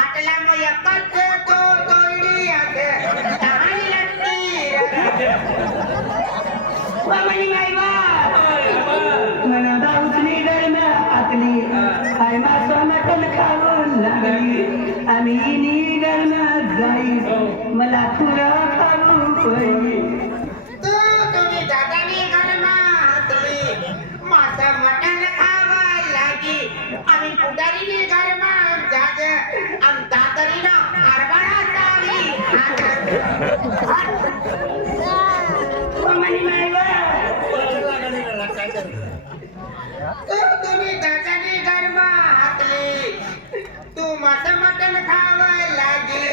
आटला मग एकच तो तोडी आहे तहान लागती बाबानी मायवा मला दाऊसनी गरम्या आतली काय मासा मटण खाऊन लागली आम्ही नी गरम्या जाई मला तुला खाऊ पडली तू तुम्ही दादानी घरमा हातली मासा मटण खावा लागी आम्ही पुढारीनी घरमा जाग आम दातरीनं हरभरा चावी बाबानी मायवा तू तुम्ही दादानी घरमा हातली तू मासा मटण खावा लागी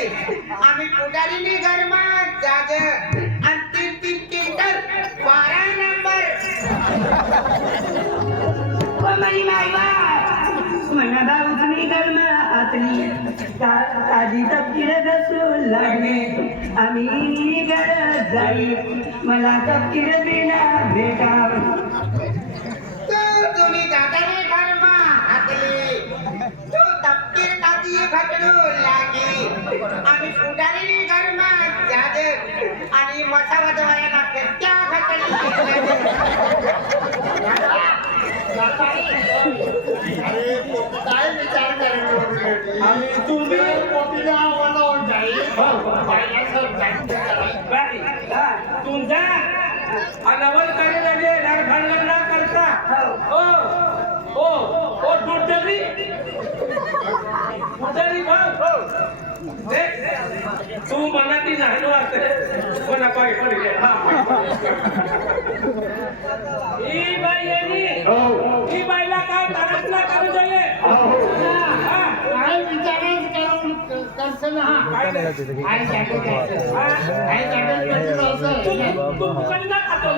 आम्ही पुढारीनी घरमा जाग आणि 3-3 क्विंटल 12 नंबर बाबानी मायवा मला दाऊसनी गरम्या आतली ताजी तपकीर घसून लागली आम्ही नी घर जाई मला तपकीर बिना भेटाव तुम्ही दादाने घरमा हातली तू तपकीर काती घटलू लागी आम्ही पुढारीने घरमा जाग आणि मसाला दवायाला फेट्या अरे काय विचार करायला आम्ही तुम्ही पोटीला आम्हाला जाईल तुमचा अनवल करायला जे लग्न ना करता ओ ओ ओ टोटली टोटली तू मनाती नाही वाटत कोणा पाय पडले ही बाई ही बाईला काय तारसला करू जाईल काय विचारच करून करतं ना काय तू कधी खातो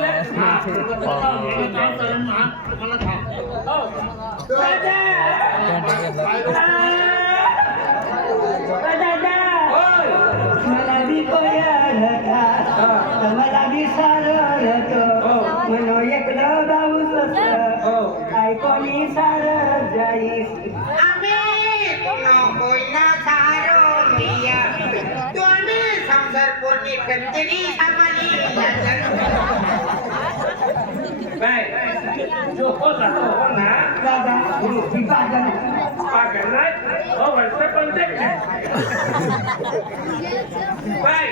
मला बी कोयल मला बी सारत म्हणो एकदा गाऊस काय कोणी सारत जाईस आम्ही कोयना सारो मिया तू आम्ही संसारपूरनी कंटनी सामाली बाय जो हो जातो ना दादा ही पागल पागल नाही हो वर्ष पण ते बाय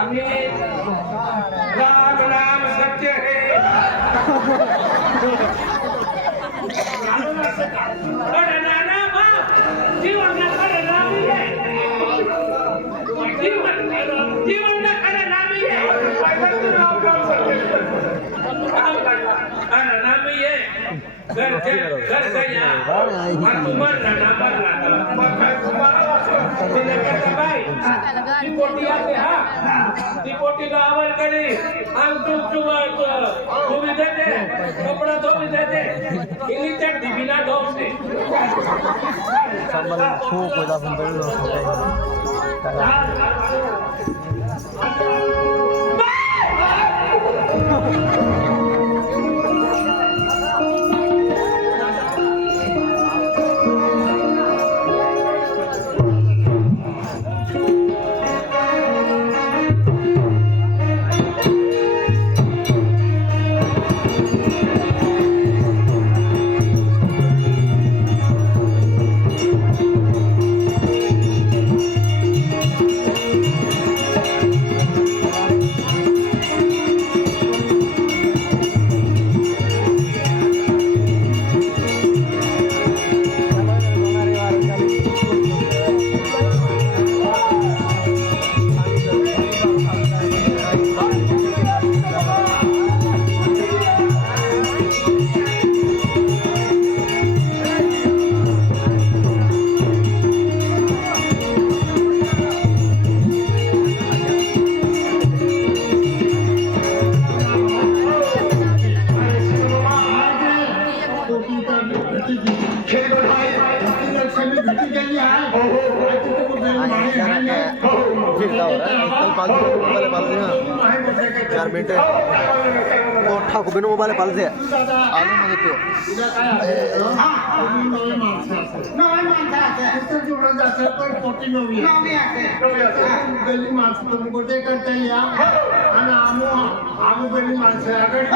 आम्ही राम नाम सत्य है अरे नाना बा जीवन ना खरं नामी आहे जीवन ना खरं नामी आहे अरे नामी आहे घर या तुम्हाला नाना बरला ती पोटी आते हा ती पोटी गावावर करी अंग धोबी देते कपडा धोबी देते इन्हीं तक दिबिना धोबते Sambal खूप वेळा मिनट और है कल 5 मिनट मोबाइल पाल दिया 4 मिनट मोठा खूप मोबाईल पालते आलो म्हणजे तो तुला काय आहे तुम्ही नवे माणसं असेल नवी माणसं असेल नुसतं जुळून जातं पण पोटी नवी आहे. नवी असेल नवी असेल. गली माणसं तुम्ही गोटे करता या आणि आम्ही गली माणसं आगड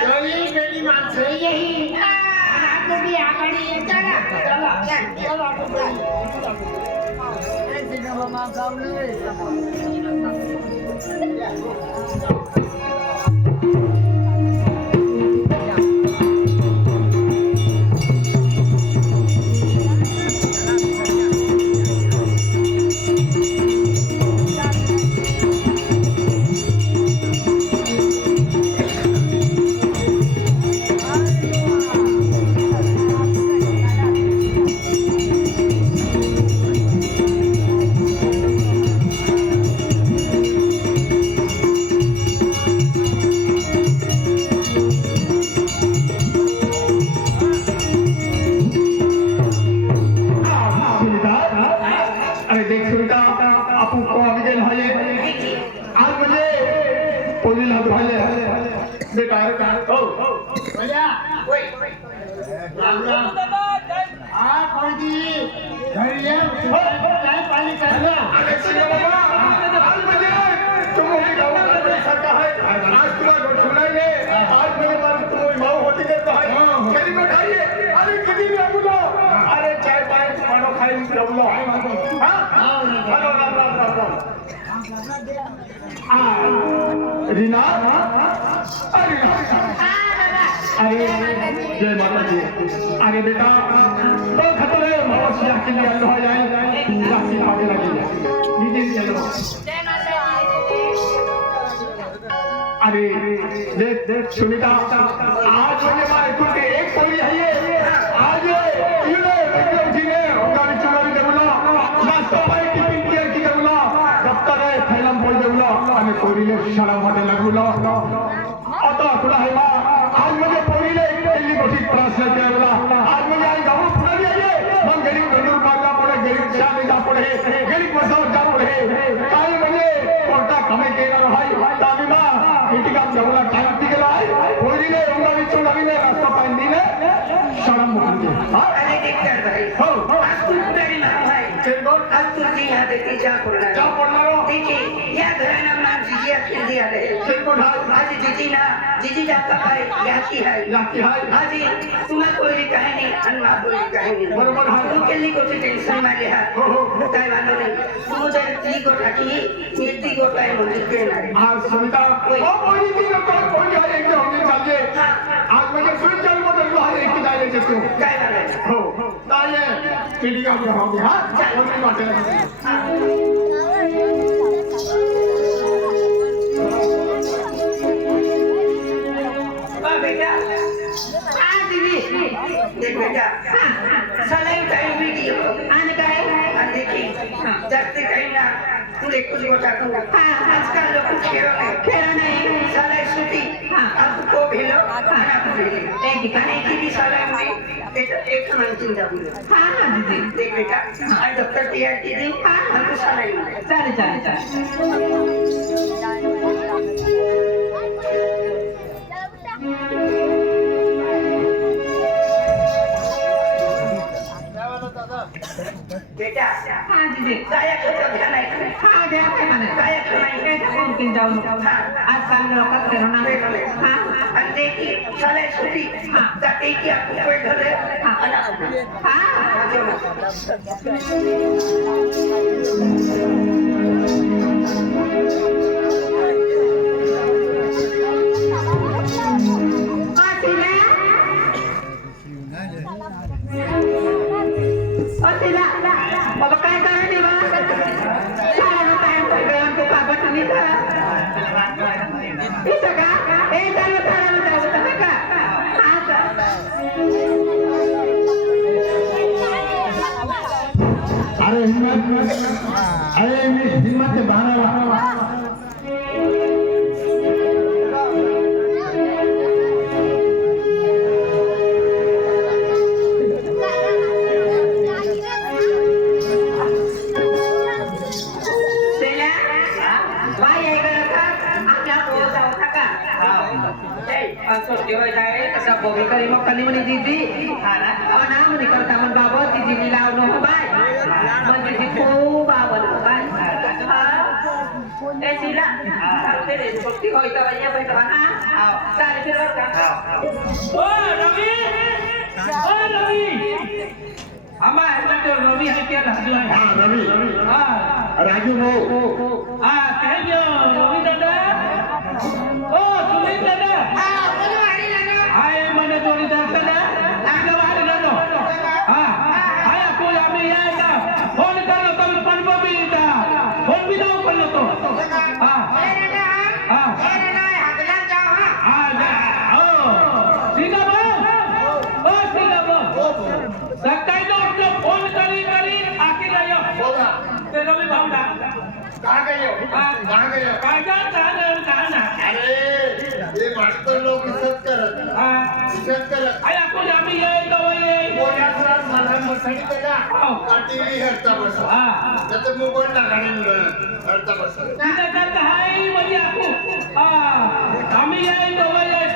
गली गली माणसं यही अरे देख सुनता आपण को आगे गेल हाय आज म्हणजे पोलील हात व्हायले बेटा हो भैया हा कोणती घरी ये काय पाणी काढला अरे शिवा बाबा आज म्हणजे तुम हे गावात सरकार आहे आज तुला सुनाईले आज मेरे बारे तुम माऊ होती के तो है कधी बैठाइए अरे कधी भी आबुलो अरे चाय पानी खानो खाई जमलो हां राम रीना अरे अरे जय माता दी अरे बेटा तो खतरे मौत या के लिए अल्लाह जाए राखी आगे लगी नीचे चलो अरे देख देख सुनीता आज मुझे मारे कुटे एक पोरी है ये आज ये उठीने गाड़ी चुरावी देवला नाश्ता पाई टिफिन किया की देवला दफ्तर है थैलम बोल देवला आणि पोरीले शाळा मध्ये लागवला आता तुला हे मा आज मुझे पोरीले दिल्ली गोष्टी त्रास नाही केला आज मुझे आई गाव पुन्हा आहे मग गरीब गरीब मागला पडे गरीब शाळे जा पडे गरीब बसावर जा पडे काय म्हणजे कोणता कमी केला भाई तामिमा इटी काम जवला टाइम ती गेला आहे पोरीले उंगा विचू नवीने रस्ता पांदीने शाळा मुकली अरे देखकर भाई हो आज तू पुढारी नाव आहे चेंडोर आज तुझी ह्या देखी जा पडणार जा पडणारो देखी या घरानं नाम जिजी फिरदी आले चेंडोर आज जीजी ना जीजी जाता है याची है लाकी हाय आज तुम्हा कोई कहानी अन्ना कोई कहानी बरोबर आहे. तू केली कोची टेन्शन मारली हा हो हो काय वाला नाही तू जर ती गोठा की ती गोठा आहे म्हणजे देणार आज सुनीता ओ पोरी ती लोक कोणी आहे एक होणे चालले आज म्हणजे सुन चाल मध्ये आहे एक जायले जेतो काय वाला हो काय केली का हो हा कोणी वाटेल बेटा हाँ दीदी देख बेटा सलाईन काही वीडियो आणि काय आणि देखी जास्ती काही ना तुले कुछ गोटा तू आजकाल लोक खेळ नाही सलाई सुटी आप को भेलो खाना को भेले आणि किती सलाई में एक मानसिंग दाबू हाँ दीदी देख बेटा आज डॉक्टर तैयार दीदी हमको सलाई चालेल चालेल बेटा हाँ दीदी काय करतो ध्यान आहे हाँ ध्यान आहे म्हणे काय नाही कोण किन जाऊ आजकाल लोक करोना हाँ आणि देखी चले सुटी हाँ जाते की आपको कोई घरे हाँ हाँ मला काय करायचं बा शाळेला टाइम पडला तो बाबा तुम्ही का इथं का ए चालू चालू जाऊ का हा अरे हिम्मत अरे मी हिम्मत के बहाना सुट्टी होय जाय तसा बोबी करी मग कली म्हणे दीदी हा ना म्हणे करता म्हण बाबा दीदी लाव नो बाय म्हणजे ती खूप आवड बाय ए शिला ते रे सुट्टी होय तर या बैठ ना चालेल फिरवा का ओ रवी आम्हा तो रवी है क्या राजू है हाँ रवि हाँ राजू हो हाँ कह गयो रवी दादा ओ सुनील दादा आए मने जोड़ी दादा आगे वाले दादा हाँ आया कोई आमी आया था फोन कर लो कल पनबो भी था फोन भी दो कर लो तो हाँ हाँ सकाळी तो फोन करी आखी जायो बोला ते रवी भावडा कहाँ गए हो कहाँ गए हो काय ना अरे ये मास्टर लोग इज्जत करत इज्जत करत आया कोण आम्ही ये कोणाच मला मसाडी त्याला टीव्ही हरता बस त्याचं मोबाईल लागाने मुलं हरता बस हाय म्हणजे आखू आम्ही ये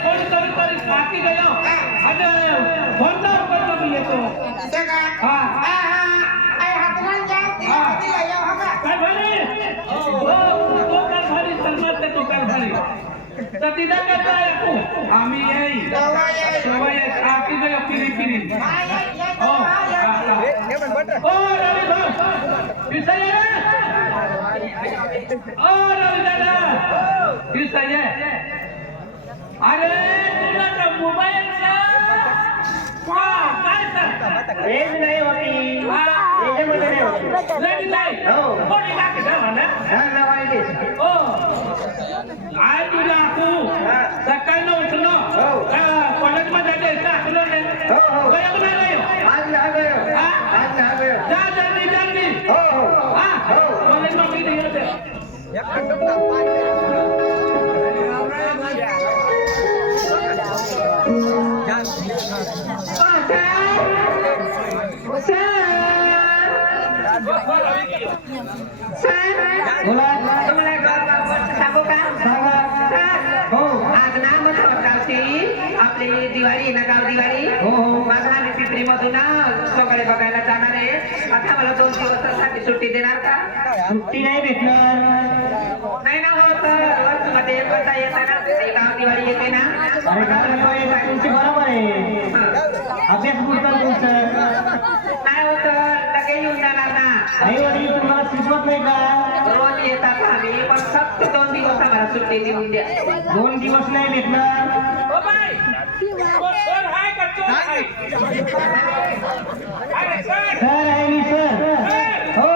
फोन करी आखी गयो आणि फोन करतो मी येतो काय भारी तो काय भारी सलमान ते तो काय भारी तर तिला काय आखू आम्ही येई सवय आखी गयो पिरी ओ रवी भाऊ विसय ओ रवी दादा विसय अरे तुला का मोबाईल काय सर रेंज नाही होती याच्यामध्ये नाही होती कोणी टाकेल म्हणा आज तुला आखू सकाळी उठलो कॉलेजमध्ये टाकलो नाही जा जल्दी कॉलेजमध्ये येते आपली दिवाळी ना गाव दिवाळी माझा मी पिंपरी मधून सगळे बघायला जाणार आहे आता मला 2 दिवसासाठी सुट्टी देणार का सुट्टी नाही भेटणार नाही ना होत मध्ये करता येतं ना गाव दिवाळी येते ना तुमची बरोबर आहे अभ्यास पुरता तुमचं काय होत लगे येऊन जाणार ना आई वडील तुम्हाला सुचवत नाही का रोज येतात आम्ही पण फक्त 2 दिवस आम्हाला सुट्टी देऊन द्या 2 दिवस नाही भेटणार ओ बाई सर हाय का चोर हाय अरे सर सर आहे मी सर हो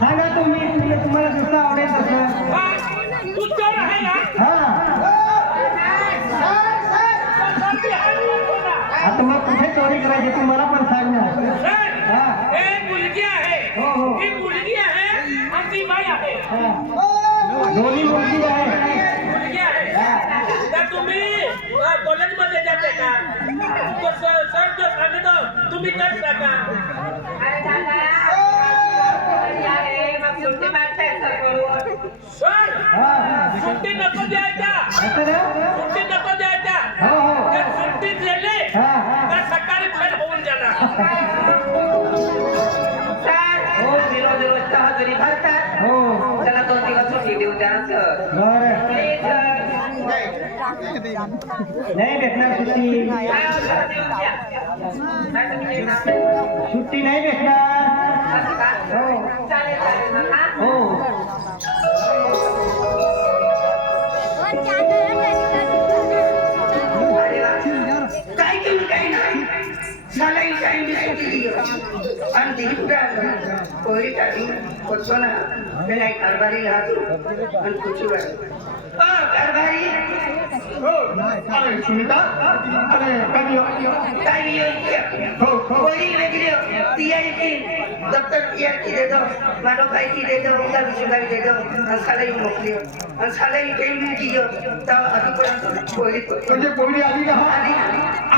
सांगा तुम्हाला दुसरं आवडेल तसं तू चोर आहे ना हा आता मग कुठे चोरी करायची तुम्हाला पण सांग ना सर हे मुलगी आहे ही मुलगी आहे आणि ती बाई आहे दोन्ही मुलगी आहे तर तुम्ही कॉलेजमध्ये जाते का तो सर जो सांगतो तुम्ही करता का सर सुट्टी नको द्यायचा सुट्टी नको द्यायचा जर सुट्टी दिली तर सकाळी फेल होऊन जाणार रोज हजेरी भरतात त्याला 2 दिवस सुट्टी देऊन द्या नाही भेटणार सुट्टी नाही भेटणार हो काय केलं काही नाही झालंही काही नाही आणि दिली पोळी टाकली होतो ना नाही कारभारी राहतो आणि कुठची कारभारी अरे सुनीता अरे कभी पोळी वेगळी ती यायची दप्तर यायची देतो मानो खायची देतो उदावी सुदावी देतो आणि सालाही मोकली आणि सालाही काही मिळती तर आधीपर्यंत पोळी म्हणजे पोरी आली का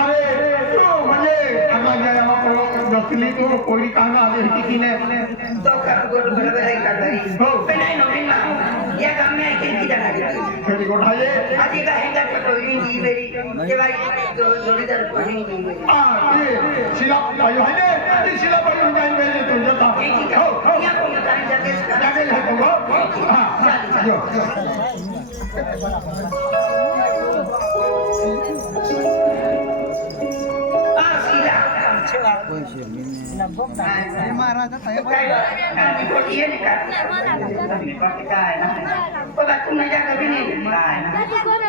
अरे तो म्हणजे नसली तो पोरी कांगा आली होती की नाही तो का गोड बरोबर आहे कारभारी हो पण नाही नवीन या काम नाही केली जाणार खरी गोठ आहे आधी काय हेंगाच्या कोणी दी मेरी ते बाई जोडीदार कोणी दी मेरी ते शिला बाई आहे ना ती शिला बाई होऊन जाईल मेरे तुमच्या ठीक हो आहे हो या कोण काय जातेस का जागे जातो गो हा यो शिला काय कोणी ये का काय ना बघा तू नाही जागा बी नाही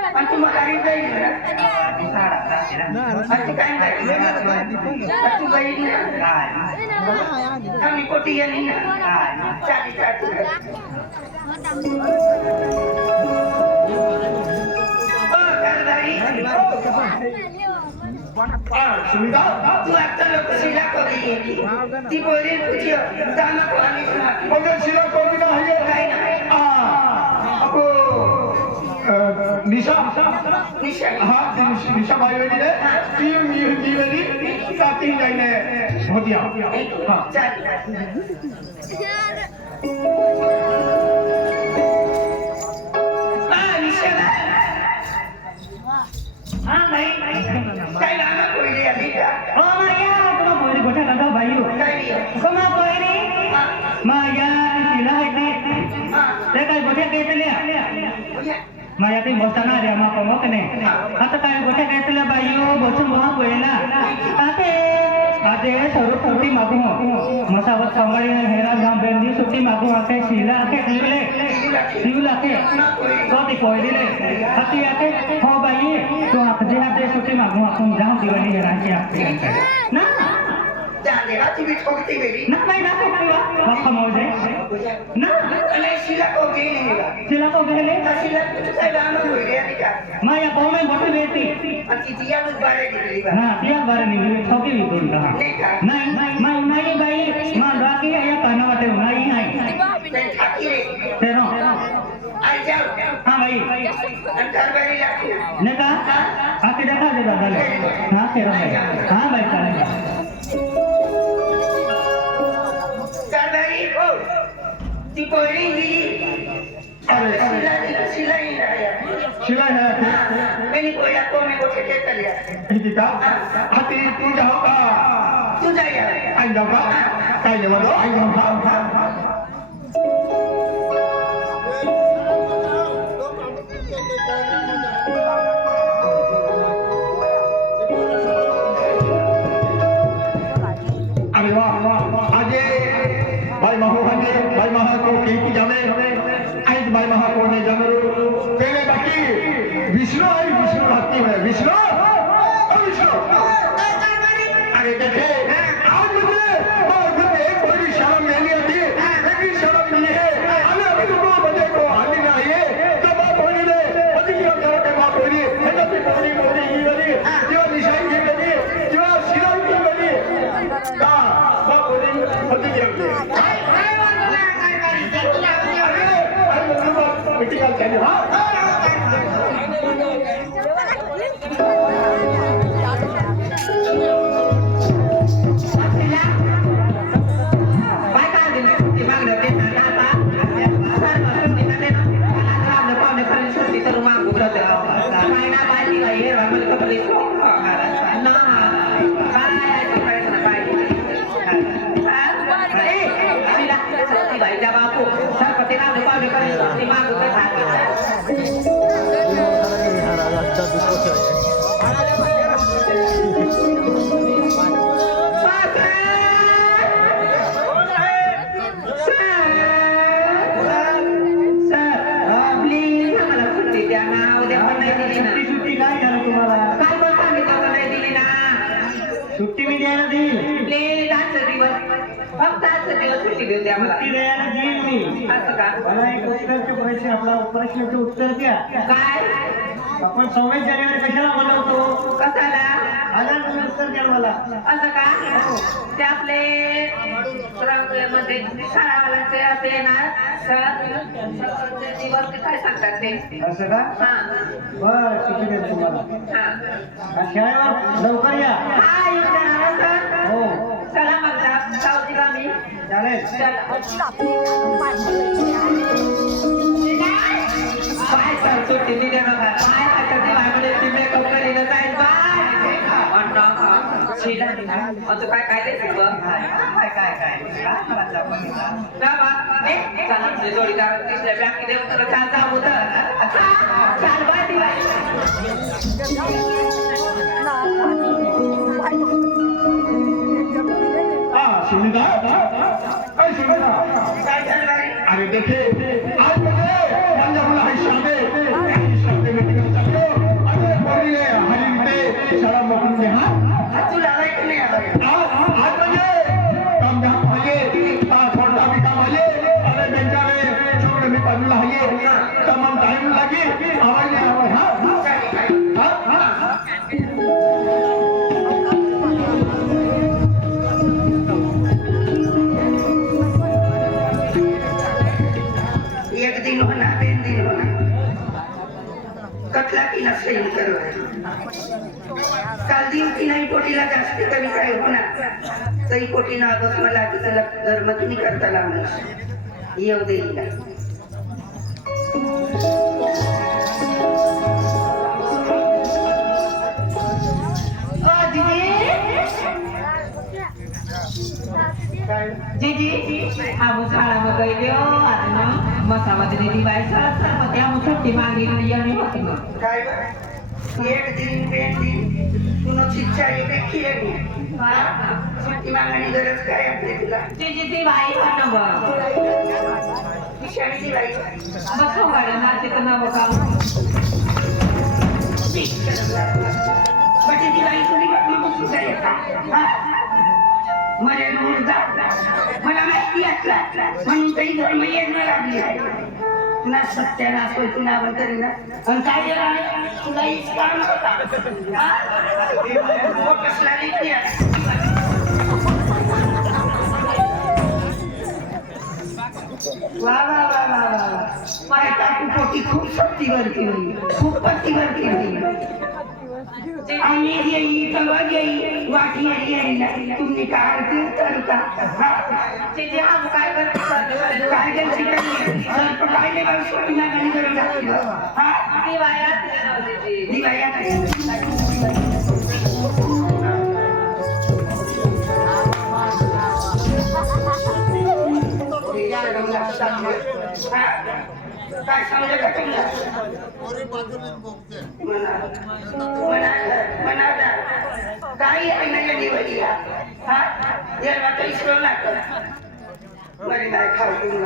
आणि तू मगारी जाईल ना आणि काय नाही तू बाई ना आम्ही कोटी येईल ना चाली चाली सुविधा तू आता लोक शिला कधी येते ती बोली तुझी जाणं कोणी मगर शिला कोणी नाही काय नाही आपको निशा निशाई हाँ निशा भाई वेली ने तीन मी वेली साथी जाइने होतिया हाँ हाँ भाई काय गाना कोई ले अभी का माया तुम्हा पोरी गोठा दादा भाई काय लियो तुम्हा पोरी माया शिला आहे ते काय गोठ्या घेतल्या माया ते बसताना रे मा कमत ने आता काय गोठ्या घेतल्या बाईओ बसून मोहा पोयला आते आते सुट्टी मागू मसावत सांभाळी हेरा गाम बेंदी सुट्टी मागू आके शिला आके शिवला के तो ती पोयले आते आते हो बाई तो आखदे आते सुट्टी मागू आपण जाऊ दिवाळी हेराची आपली ना जाने का तू भी ठोकती मेरी ना भाई ना कोई बात मौजे ना अरे शिला को भी नहीं लगा शिला को गहले शिला कुछ काय गाना कोई ले अभी का माया पाव में बोतल बेटी अति दिया मुझ बारे निकली बा ना दिया बारे निकली ठोकी भी बोल रहा नहीं नहीं भाई मां बाकी है या कहना वाटे नहीं है मैं ठाकी रे तेरो आ जाओ हां भाई अंदर बैरी लाखू ने कहा आके देखा दे दादा हां तेरो भाई हां भाई चलेगा ती पोरी दी अरे शिला ही रहा शिला है मैंने कोई आपको मैं को के चलिया हिता हाती तू जाओ का तू जा यार आई जाओ का काय जेवा दो आई जाओ का अरे वाह आज भाई महा को की जाने आज भाई महा को ने जामरो पहले बाकी विष्णु आई विष्णु भक्ति में विष्णु अरे देखे आज मुझे एक बड़ी शर्म लेनी थी लेकिन शर्म नहीं है अरे अभी तो 2 बजे को आनी ना ये तो बात होनी ले अभी की करो के बात होनी है तो भी बोली की बनी जो निशाई की बनी जो शिलाई की बनी का बात होनी अभी की मीटिंग चाहिए हाँ सुट्टी मी द्यायला देईल प्लीज आजचा दिवस फक्त आजचा दिवस सुट्टी देऊ द्या मला सुट्टी द्यायला देईल मी असं का मला एक उत्तरचे पैसे आपला प्रश्नाचे उत्तर द्या काय आपण 26 जानेवारी कशाला मनवतो कसाला हजार तुम्ही उत्तर द्या मला असं का ते आपले मध्ये शाळावाल्यांचे असे ना दिवस ते काय सांगतात ते असं का हा बर सुट्टी द्या तुम्हाला हा शाळेवर लवकर या हा येऊ देणार सर हो चला मग सावजी आम्ही चालेल काय सर सुट्टी काय काय देशील बघ? ना बा, चला तुझे जोडीदार दिसले बँकेत येऊ तर छान जाऊ तर छान बाय दिवाळी. सुनीता सुनीता काय झालं बाई? अरे देखे आज मुझे पंजाबला है शादी में निकल चलो अरे बोली हरी सारा मोहन में हाँ तू लावाय की नाही आवाय? आज मुझे काम जहाँ पाइए थोड़ा भी काम आइए अरे बेचा में छोड़ में पड़ना है तमाम टाइम लगी आवाज नहीं आवाज हाँ हाँ हाँ एक दिन होना 2 दिन होना कटला की नसेल करू काल दिन की नाही पोटीला जास्त कमी काय होणार तरी पोटीनं आगस मला की त्याला धर्मचुनी करता लागणार येऊ देईला जीजी आमु शाळामा गइल्यो आत्मा मसामध्ये दिदी बायसा तर त्या मुठ्ठी मागे येणे होती मग काय एक दिन 2 दिन तुनो शिक्षा येते खिलेली सुट्टी मागणी गरज काय आपली तुला जीजी ती बाई पण किशाणी ती बाई बसो गाड्या नाचे तर नाव काम बटी ती बाई तुली बसू काय मरे मुर्दा मला माहिती असला म्हणून काही धर्म येणं लागली आहे तुला सत्यानाश होय तुला आपण करी ना आणि काय झालं तुला हीच काम होता कसला रीती वा वा वा वा वा माझ्या काकू पोटी खूप शक्तीवर केली खूप पत्तीवर केली आणि येई तलवा येई वाटी येई तुम्ही काय कीर्तन का ते जे हम काय करतो काय करते सर्प काय नाही बघ सुट्टी ना गणी करून टाकली हा दिवाळ्यात काय समजा का तुम्हाला काही आहे नाही दिवाळीला हा याला तर इसरो ना कर मरी नाही खाऊ तुम्ही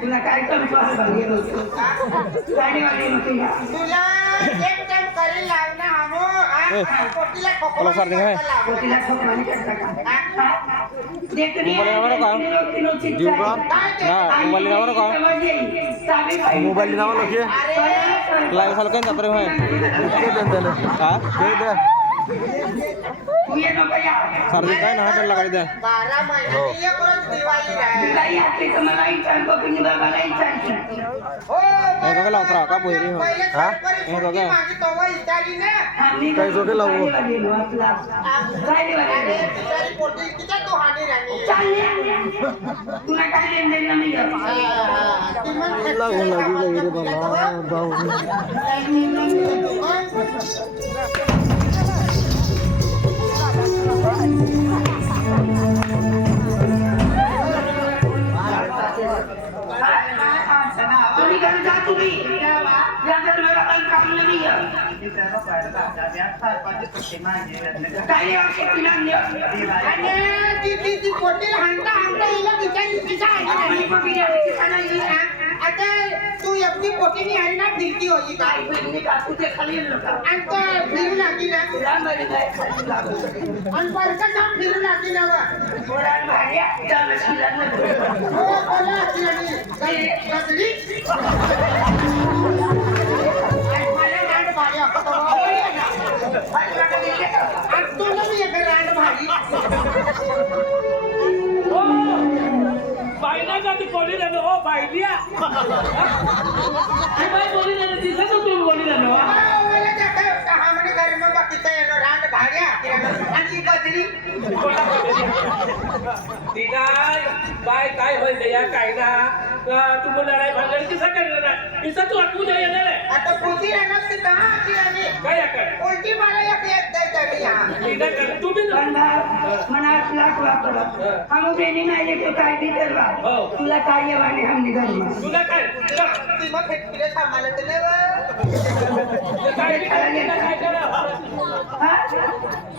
तुला काय करतो तुला एक टाइम करेल लावणं हमो पोटीला Kalau sarding hai. पोटीला ठोकमानी करता का Mobile nawa ka? Juga. Nah, mobile nawa ka? Mobile nawa lo kia. Lai sal kan tak terima. Ha? Beda. Sarding kan nah kan lagi dah. 12 महिने एक रोज दिवाळी आहे दिवाळी असली तर मला इच्छा बघून बघायला इच्छा हो Eh kau lau teraka boleh ni. हा Eh kau kan? मागे तवा इचारी ना Kai so ke lau. काय दिवाळी अरे बिचारी पोटी किती तो हानी राणी तुला काय लेन देणं नाही Lagu lagi deh bang. Bau. तुम्ही घरी जा तुम्ही याचं मला काही काम नाही काय आवश्यकता नाही आणि ती पोटीला हाणता हाणता हिला बिचारी तिचा हानी आता तू एकटी पोटीने हाणणार ढिलकी होई का आणि तो फिरू लागली ना आणि परका जाऊन फिरू लागली ना हो बोला असली मला रांड भारी आणि तुला मी एक रांड भारी बाईला जाती कोणी जाणं ओ बाईलिया बाई बोली जाणं दिसत तू बोली जाणं मला घरी मग बाकीचं रांड भारी आणि ती बदली ती काय होईल या काय ना तू लढाई भांगड कसा करणार आहे इथं तू पूजा येणार आहे आता पुती राहणार ती कहा आती आली काय काय उलटी मला एक दे यहाँ तुम्ही मना लाख वापर हम बेनी नाही तो काय बी करवा तुला काय येवाने हम निघाल तुला काय ती मग फेटले सांभाळत नाही काय करा हा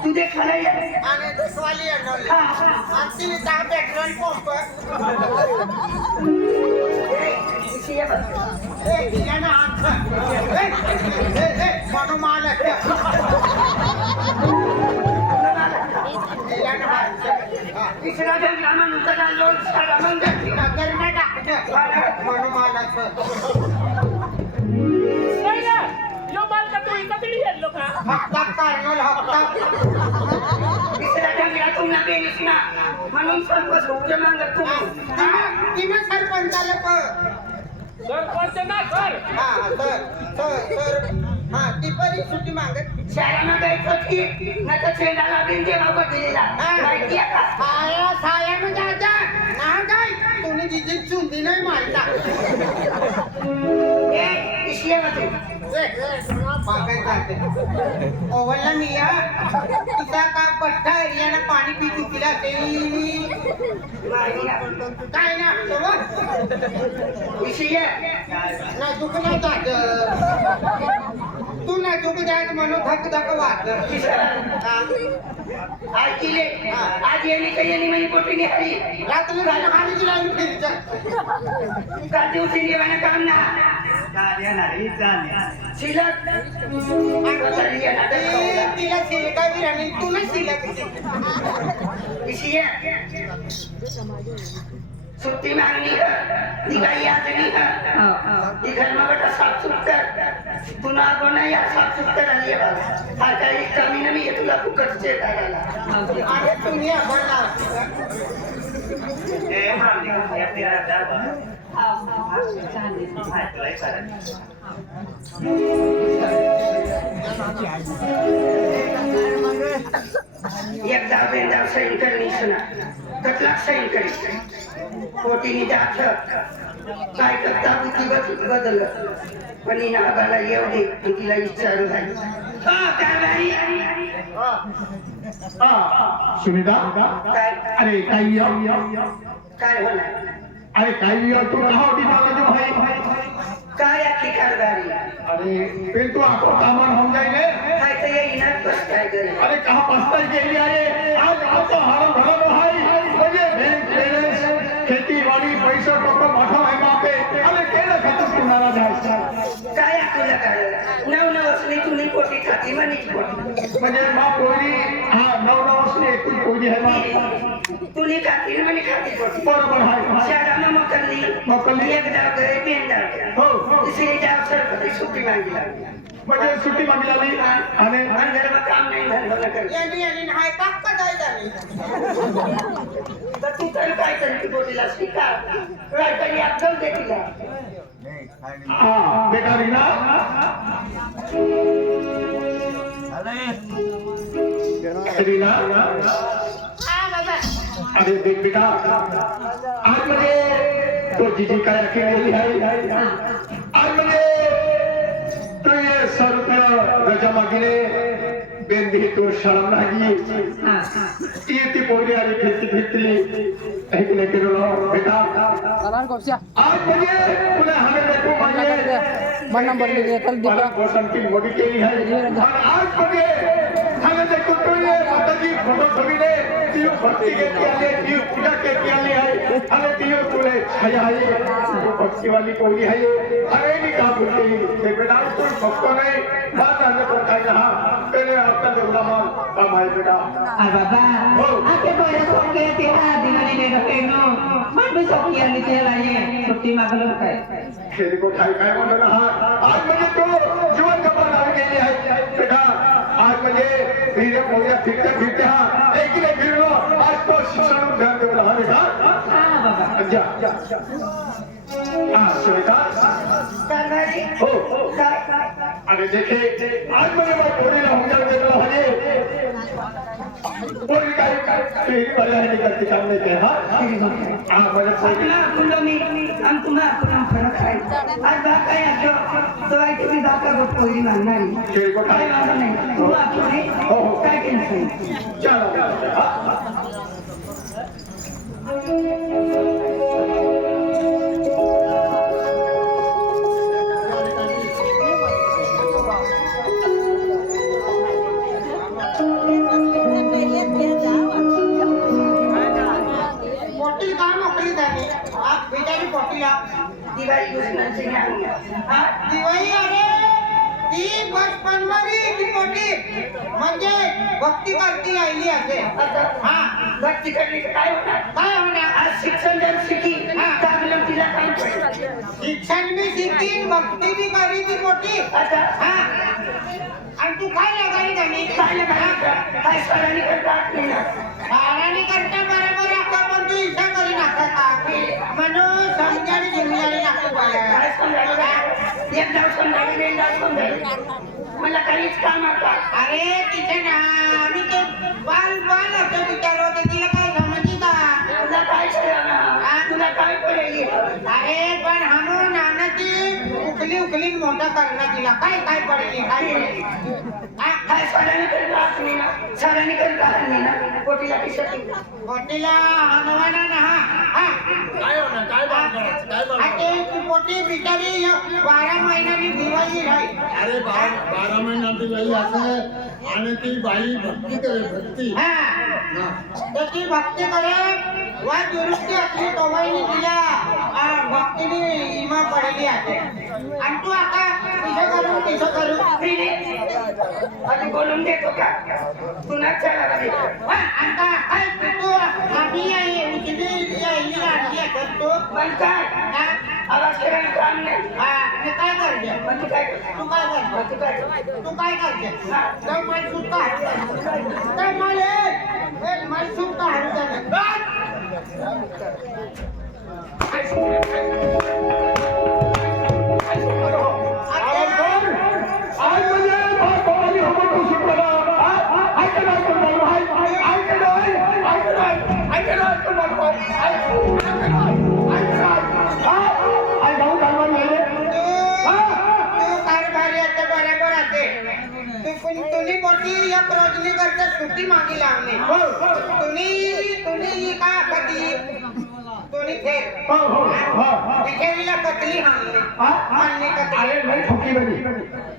तुझे खरं आहे आणि दुसवाली आणली आणि ती त्या पेट्रोल पंप मनोमालक तिसरा जन्म म्हणून लोक सारा मंगळ नगर मनोमालक नाही ना यो माल का तू इकडे येलो का हप्ता काढणार हप्ता तिसऱ्या जन्माला तुम्हाला बेनीस ना म्हणून सर्व सुख मागत तुम्ही ती मग सरपंचाला पण सरपंच ना सर सर हा ती परी सुट्टी मागत शहरानं जायचं की नाही तर चेंडाला बिंजे नव्हतं दिलेला माहिती आहे का साया म्हणजे आता नाव काय तुम्ही तिची चुंदी नाही मारता ओव्हरला मिया तिचा का पठ्ठा एरियानं पाणी पी चुकला ते काय ना ना चुक नाही जात तू नाही चुक जायचं म्हणून धक धक वाट ऐकिले आज येणे काही येणे म्हणे पोटी निघाली रात्री झालं आणि तिला फिरचं काल दिवशी निघाणं काम ना शिलक तिला शिलका बिर्याणी तू नाही शिलक सुट्टी मागणी दिवाळी याचनी ती घर में बेटा साफ सुथ कर पुन्हा कोणा या साफ सुथ कर आली आहे हा काही कमी नाही आहे तुला फुकट चेतायला आणि तुम्ही आपण एकदा बेंदा सैन करणी सुना कटला सैन करी पोटीने जात काय करता बुद्धी बदललं पण हिनं आगाला येऊ दे आणि तिला विचारू झाली कारभारी सुनीता काय अरे काही काय होणार अरे काही तू कहा होती मला जो भाई काय आखी कारभारी अरे फिर तू आपको सामान हम जाएंगे काय तर येई ना बस काय करे अरे कहा पस्तर के लिए आए आज आपको हरम भरम भाई मुझे बैंक बैलेंस खेती बाड़ी पैसा टोको मठो है वहाँ पे अरे केला खतम तुम्हारा जाए काय आखूला काढलं नव असली तुम्ही पोटी खाती मनीच पोटी म्हणजे माँ कोई हाँ नौ उसने एक कोई है माँ तुली खाती म्हणे खाती पोटी बरोबर है शाळानं मोकलली एक डाव करे पेन डाव हो तिसरी डाव सरपती सुट्टी मागली लागली म्हणजे सुट्टी मागली आली आणि घरात काम नाही धंदा कर यांनी हाय पाक जायचं तर तू तर काय करते पोटीला स्वीकार काय तरी अक्कल दे तिला हाँ बेटा रीना रीना अरे देख बेटा आज मुझे तो जीजी का अकेले है आज मुझे तो ये 100 रुपया रजा मागिले बेंदी तो शर्म नाही ये ती पोरी आली फिरती एक लेके रो बेटा आज मुझे तूने हमें देखो मांगे मन नंबर लिखे कल बाला पोषण की मोदी के लिए है और आज मुझे हमें देखो तो ये माता जी फोटो छवि ले तीन भक्ति के किया ले तीन पूजा के किया ले है हमें तीन बोले छाया है भक्ति वाली कोई है अरे नहीं कहा बोलते ये बेटा तो भक्त नहीं बात आने को कह रहा तेरे आपका उलमा कमाए बेटा बाबा आके बड़े होके तेरा दिवाली में रखेनो मन भी सोकिया नीचे लाए छुट्टी मांगलो काय खेल को काय बोल रहा आज मुझे तो जीवन का बनाने के लिए है बेटा आज मुझे धीरे पूजा फिरते हाँ एक ही फिर लो आज तो शिक्षण ध्यान दे रहा बेटा जा हाँ सुनीता कारभारी हो काय अरे देखे आज मैंने मैं पोरी ना होकर देखला हजे पोरी काय तेरी वाला है करते सामने के हां हां मैंने पोरी अपना फुलो में हम तुम्हारा अपना फरक है आज बात है जो दवाई की भी बात का बहुत कोई मानना नहीं तेरी को काय वाला नहीं तुम अपने काय टेंशन चलो हां पोटी का मोकली झाली आप बिचारी पोटीला दिवाळी दुसऱ्यांची नाही हा दिवाळी अरे ती बचपन मध्ये ती पोटी म्हणजे भक्ती करती आईली असे हा भक्ती करणे काय होणार काय होणार आज शिक्षण जर शिकी चांगलं तिला काम पडेल शिक्षण बी शिकीन भक्ती बी करी ती मोठी आता हा आणि तू काय लगाई झाली काय लगाई काय सरांनी करतात नाही ना बारानी करता बरोबर आता पण तू इच्छा करी नाका का म्हणून समजारी दुनियाने नाका काय समजायला एकदा समजायला एकदा समजायला मला काहीच काम आता अरे तिथे ना आम्ही ते बाल बाल असं विचारलं होतं तिला काय समजी का तुला काय कळणार तुला काय पडेल अरे पण हमून नानाची उकली उकली मोठा करणं तिला काय काय पडेल काय पडेल काय सरांनी करतात नाही ना सरांनी करतात नाही ना पोटीला पिशवी पोटीला हनवाना ना हा काय होणार काय बांधणार काय बांधणार ते ती पोटी बिचारी 12 महिन्यांनी दिवाळी राहील अरे 12 महिन्याची बाई असं आणि ती बाई भक्ती करे भक्ती हा त्याची भक्ती करे वा दुरुस्ती असली तोवाईनी तिला भक्तीने इमा पडली आहे आणि तू आता तिसं करू आधी बोलून देतो का पुन्हा चला आता काय तू आम्ही आणली करतो पण काय आवाज करायला काम नाही काय करते मग तू काय करते तू काय करते मग तू काय करते तू काय करते तर मला सुद्धा तर मला सुद्धा आज म्हणजे बाबांनी हमर को सुपरा आई के नाम पर बोलो आई के नाम पर बोलो आई भाऊ कालवा नाही तू कारभारी आता बरोबर आहे तुम्ही मोठी या प्रयोजनी करता सुट्टी मागी लावणे तुम्ही का कधी तुम्ही फेर बिचारीला कतली हाणली अरे नाही ठोकी बरी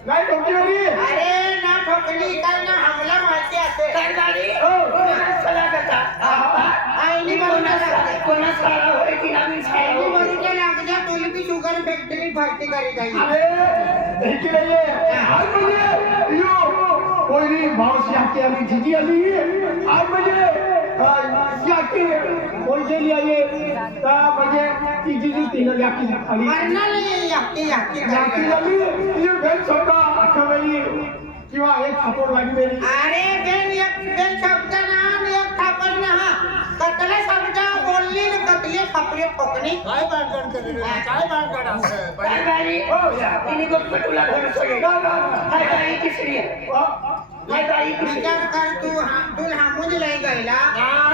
अरे ना ठोकली काय ना हमला माहिती असेल काय गाडी चला करता आईनी म्हणून कोणाच काळा होय की आम्ही आईनी म्हणून लागल्या तुला बी शुगर फॅक्टरी भरती करी जाईल अरे ठीक आहे आज म्हणजे यो कोई मावशी आके आली जीजी आली आज म्हणजे याकी कोई जे लिए ता म्हणजे ती जीजी तीन याकी आली मरणार नाही याकी याकी झाली ये बेल छोटा आठवली किंवा एक थापोड लागली मेली अरे बेन शब्द ना आणि एक थापड ना कतले शब्द बोलली न कतले थापडे ठोकणे काय बांधकाम करेल काय बांधकाम असं बाई काय गाडी तिने गोष्ट तुला घरी सोडली काय गाडी किसरी काय गाडी किसरी विचार कर तू हामून लई गईला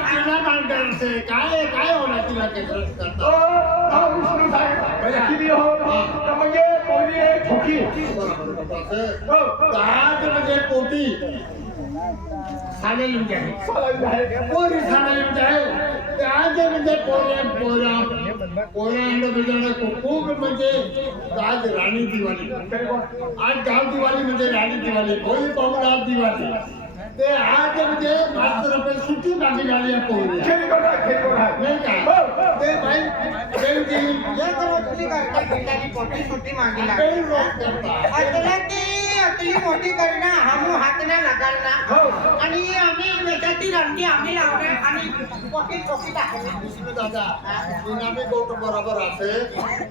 तिला बांधकाम असं काय काय होणार तिला ते करता विष्णू साहेब किती हो तर म्हणजे कोणी एक ठोकी आज म्हणजे पोटी साडे येऊन जाईल पोरी साडे येऊन जाईल आज म्हणजे पोऱ्या म्हणजे खूप म्हणजे आज राणी दिवाळी आज गाव दिवाळी म्हणजे राणी दिवाळी होळी पाहून आज दिवाळी ते आज म्हणजे 500 रुपये सुट्टी मागे झाली आहे पोरी नाही का ते बाई बेल देईल एक रोटली करता बिचारी पोटी सुट्टी मागिला बेल रोज करतात अतला ती अतली मोठी करणं हमू हातना लगाडना आणि आम्ही वेचाती रंडी आम्ही लावणार आणि पोटी टोकी टाकणार विष्णू दादा तिना बी गोट बरोबर असे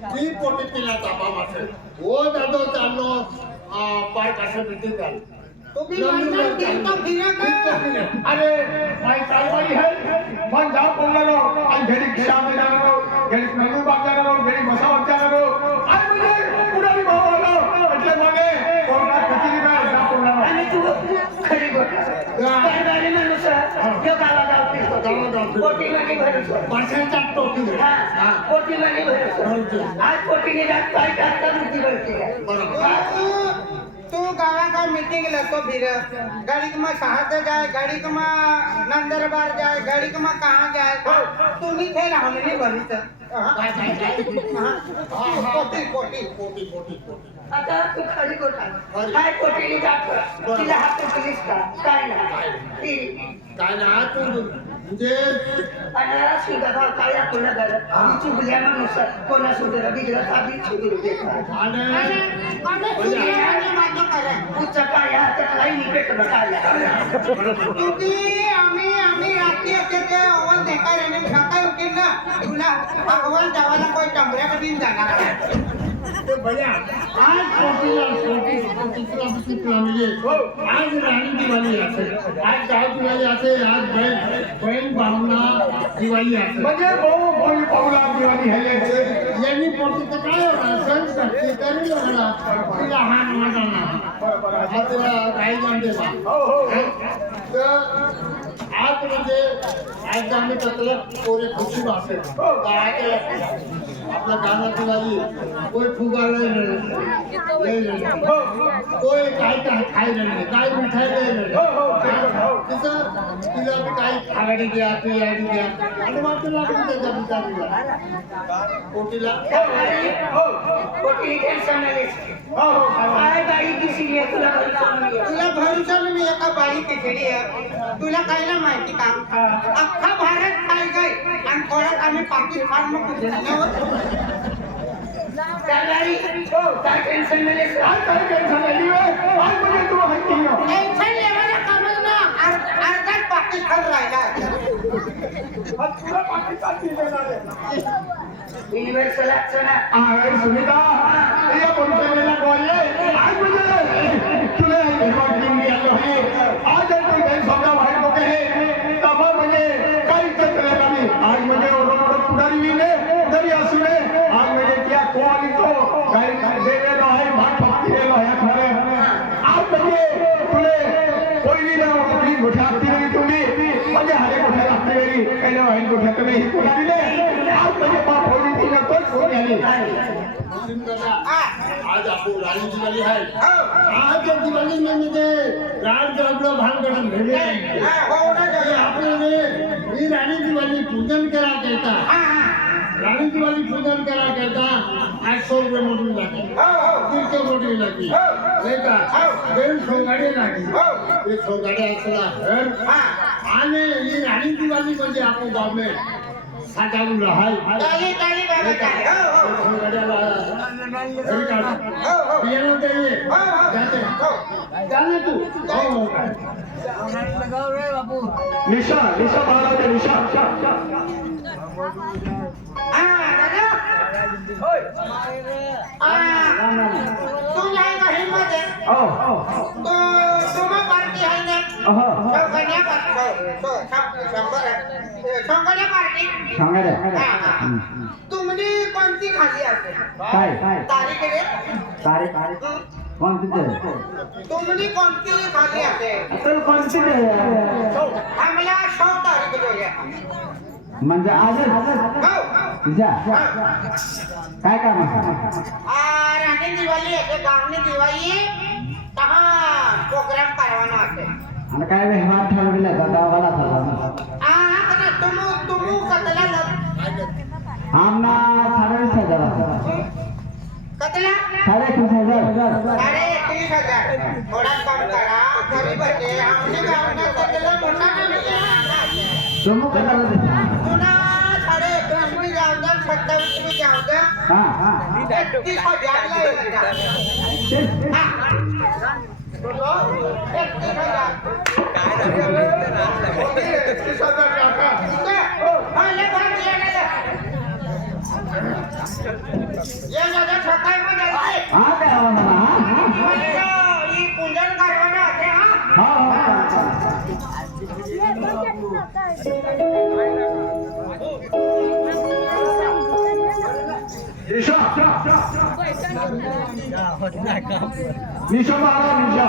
ती पोटी तिला तापा असे हो दादो चाललो पार्क असे भेटी काल तुम्ही म्हणणार फिरता फिरा अरे माई कारवाई है मन जाओ पोंगलो आणि घरी शाम जाणार घरी नंदू बाग जाणार घरी मसावत जाणार आणि म्हणजे पुढे भाऊ आलो म्हटलं मागे कोणता जो गावागावची होती. गावागावची. पोटीमध्ये भरीत होती. माशाच्या टोपी हा, पोटीमध्ये भरीत होती. आज पोटीने जात काय जास्त वृत्ती भरती आहे. बरोबर तू गावागाव मीटिंग लगतो फिर गाड़ी में शहर जाए गाड़ी में नंदरबार जाए गाड़ी में कहाँ जाए तुम्ही थे ना हमने भरी काय काय काय पोटी पोटी पोटी पोटी पोटी आता तू खाली कोटा काय पोटीने जात तिला हात पोलीस का काय नाही ती काय ना तू म्हणजे आणि सुद्धा काळ्या कोणा झालं चुकल्या माणूस कोणा सुद्धा बिगडा साधी चुकली देतात आणि पुढचा काय हातात काही निकट बघायला क्योंकि आम्ही रात्री असे ते अव्वल देखाय आणि सकाळी उठील ना तुला अव्वल जावाला कोण टंबऱ्या कधी जाणार ते भैया आज पोटीला म्हणजे आज राणी दिवाळी असेल आज गाव दिवाळी असेल आज बहीण भावना दिवाळी असेल म्हणजे भाऊ पाहुला दिवाळी आहे यांनी पोटीचं काय होणार सण शक्ती तरी होणार तिला हा म्हणणार हा तिला काही म्हणते तर आज म्हणजे आज आम्ही त्यातलं कोरे खुशी असेल आपल्या गाणं दिवाळी कोई फुगाला कोई काय काय खायला नाही काय मिठाई तिचं तिला काही खायला द्या पियाडी द्या आणि मग तुला त्याच्या बिचारीला पोटीला पोटी टेन्शन नाही काय गाडी दिसली तुला तुला भरोसा मी एका बाई खिचडी आहे तुला काय ना माहिती का अख्खा भारत काय गय आणि थोड्यात आम्ही पाकिस्तान मग त्या गाडी काय टेन्शन नाही आज काय टेन्शन नाही आज म्हणजे तू माहिती टेन्शन लेवायला कामच ना अर्धाच पाकिस्तान राहिला तुला पाकिस्तान युनिव्हर्सल ना अरे सुनीता या पंचायतीला बोलले आज म्हणजे तुला घेऊन गेलो आहे आज तू काही समजा बाहेर लोक आहे तबा म्हणजे काही करत आम्ही आज म्हणजे ओरडोरड पुढारी विने तरी असू नये आज म्हणजे त्या कोणी तो काही देवेलो आहे भात फक्तीलेलो आहे खरे आज म्हणजे तुले पहिली ना आपली गोठ्या असती वेळी तुम्ही म्हणजे हरे गोठ्या असती वेळी काही ना वाईट गोठ्या तुम्ही ही पुढारी दिले आज म्हणजे बाप होईल तिला तोच फोन आली आज आपण राणी दिवाळी आहे आज दिवाळी म्हणजे राज आपलं भानगड भेटले आपल्याला ही राणी दिवाळी पूजन करा करता राणी दिवाळी पूजन करा करता 800 रुपये नोटरी लागली 300 नोटरी लागली नाही का 2 सोगाडे लागली एक सोगाडे असला आणि ही राणी दिवाळी म्हणजे आपण गावले साजावून राहाय ताली ताली बाबा ताली निशा निशा महाराज निशा तुम आहे का हिम्मत आहे तो तुम्हा पार्टी आहे ना सौकन्या पार्टी तुमनी कोणती खाली असेल तारीख रे तुमनी कोणती खाली असेल आम्हाला 6 तारीख जोया म्हणजे आज काय काम राणी दिवाळी असे गावनी दिवाळी तहा प्रोग्राम करवाना असे आणि काय व्यवहार ठरविला गावाला तुमू कतला आमना 30,000 कतला 30,000 30,000 थोडा कम करा गरीब आहे आमच्या गावना कतला मोठा नाही तुम्ही कशाला तुला 28,000 जाऊ द्या 27,000 जाऊ द्या हा 31,000 हा काय पूजन करवाना होते निशा निशा महाराज निशा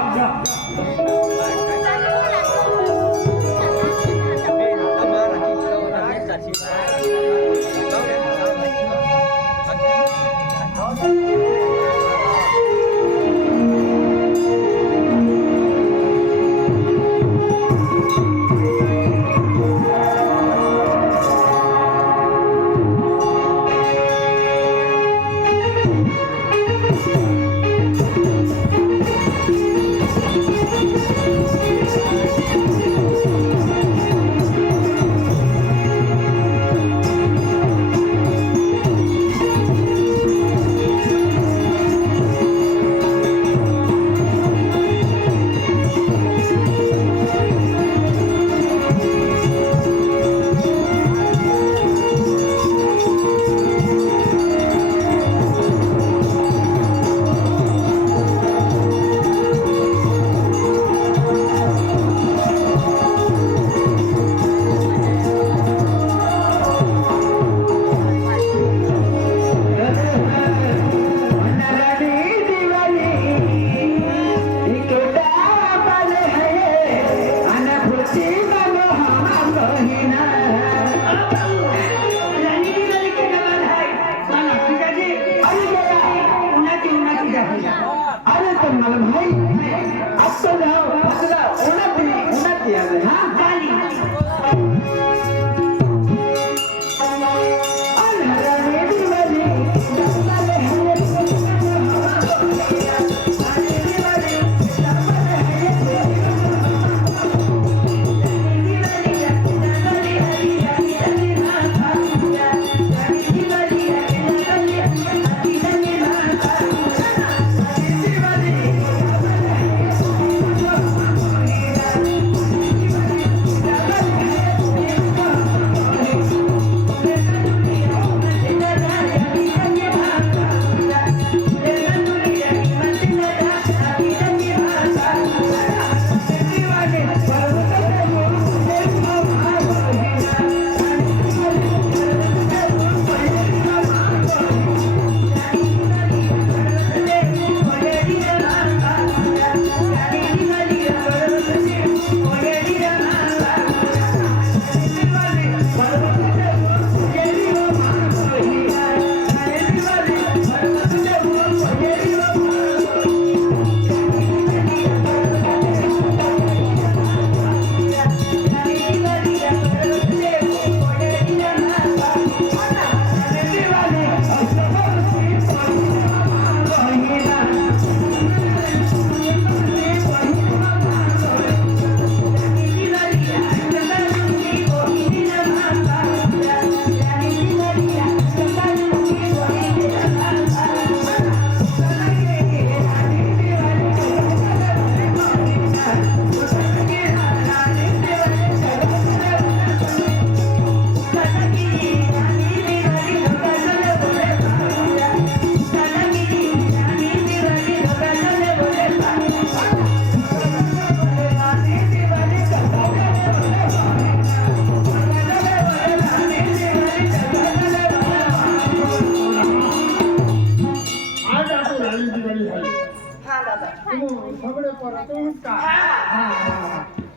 तुमका हा.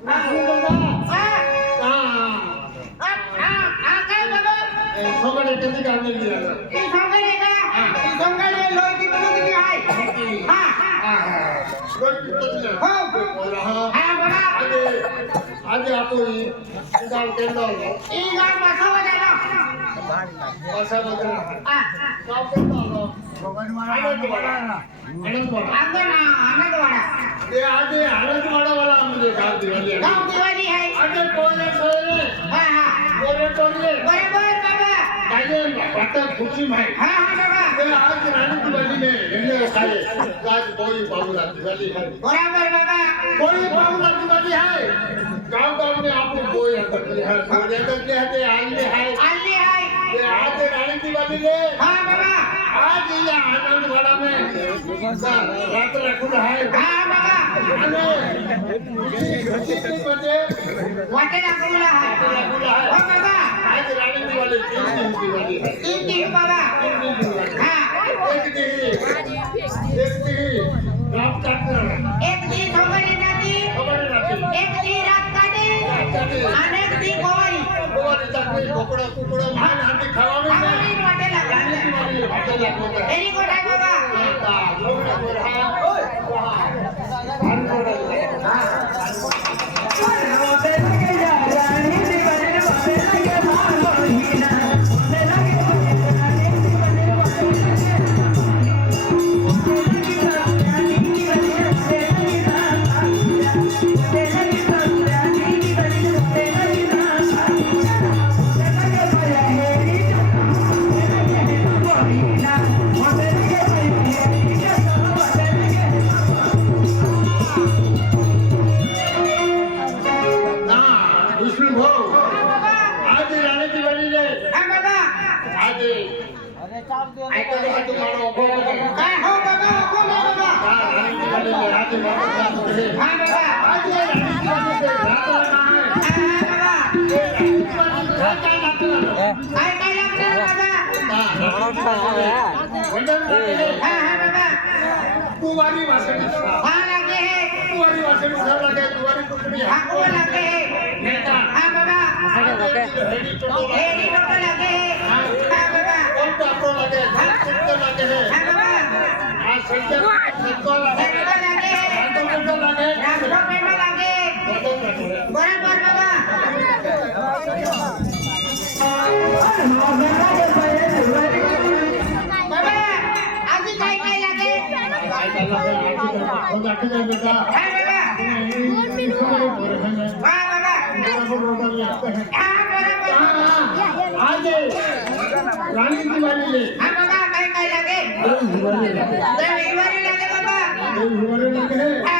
विष्णू दादा हा. हा काय बाबा सोगडे कधी काढलेली आहे ती सोंगड आहे का ती सोंगड आहे लोही किती आहे हा हो हा बोला आज आपण गाव केलं होतं ई गाव बसवा झाला बसामध्ये हा गाव केलं होतं आनंदवाडा आनंदवाडा ते आज आनंदवाडावाला म्हणजे गाव दिवाळी आहे गाव दिवाळी आहे आज कोणे सोयरे हा हा कोणे टोरले बरोबर बाबा काय वाटत खुशी माहिती हा हा बाबा ते आज राणी दिवाळीने निर्णय काय आज कोळी पाहुला दिवाळी आहे बरोबर बाबा कोळी पाहुला दिवाळी आहे गाव गाव में आपण कोई अंदरली है कोई अंदरली है ते आले है आली आहे ते आज राणी दिवाळी ले हा बाबा आज या आनंदवाडा में रात रखून आहे हा बाबा आणि म्हणजे वाटेला बोला आहे रखून आहे हो बाबा आज राणी दिवाळी तीन दिवाळी आहे तीन दिन बाबा हा एक दी रात काटणार एक दिन सोंगडी नाती खबर राहते एक दिन रात काढी आणि एक दिन गोवारी गोवारी टाकली कोकडा कुकडा मान हाती खावावे नाही खावारी वाटेला राणी दिवाळी हाताला लागतो व्हेरी गुड आहे बाबा विष्णू भाऊ आज राणी दिवाळीले हा बाबा आज ऐकलं का तुम्हाला काय हो बाबा कोण आहे बाबा राणी दिवाळीले आज रात्री हा बाबा आज राणी दिवाळीले रात्र नाही हा बाबा काय लागलं काय काय लागणार बाबा वंदन हा हा बाबा कुवारी वासणी हा लागे है कुवारी वासणी सर लगे कुवारी कुकड़ी हा को लागे है नेता हा बाबा हेडी टोटो हेरी लोक लागे है हा बाबा कौन तो लगे चित्त लगे है हा बाबा आ संजय सत्तो लगे सत्तो लगे है रामचंद्र लगे रामचंद्र लागे वंदन लगे बरोबर बाबा बाबा आधी काय काय लागे काय चाललं आहे हो दाखव बेटा हा बाबा हा बाबा हा बरोबर आज राणी दिवाळी हा बाबा काय काय लागे रविवारी लागे बाबा लगे हा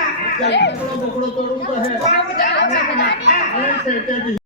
बकड़ो तोड़ू तो है बरोबर हा अरे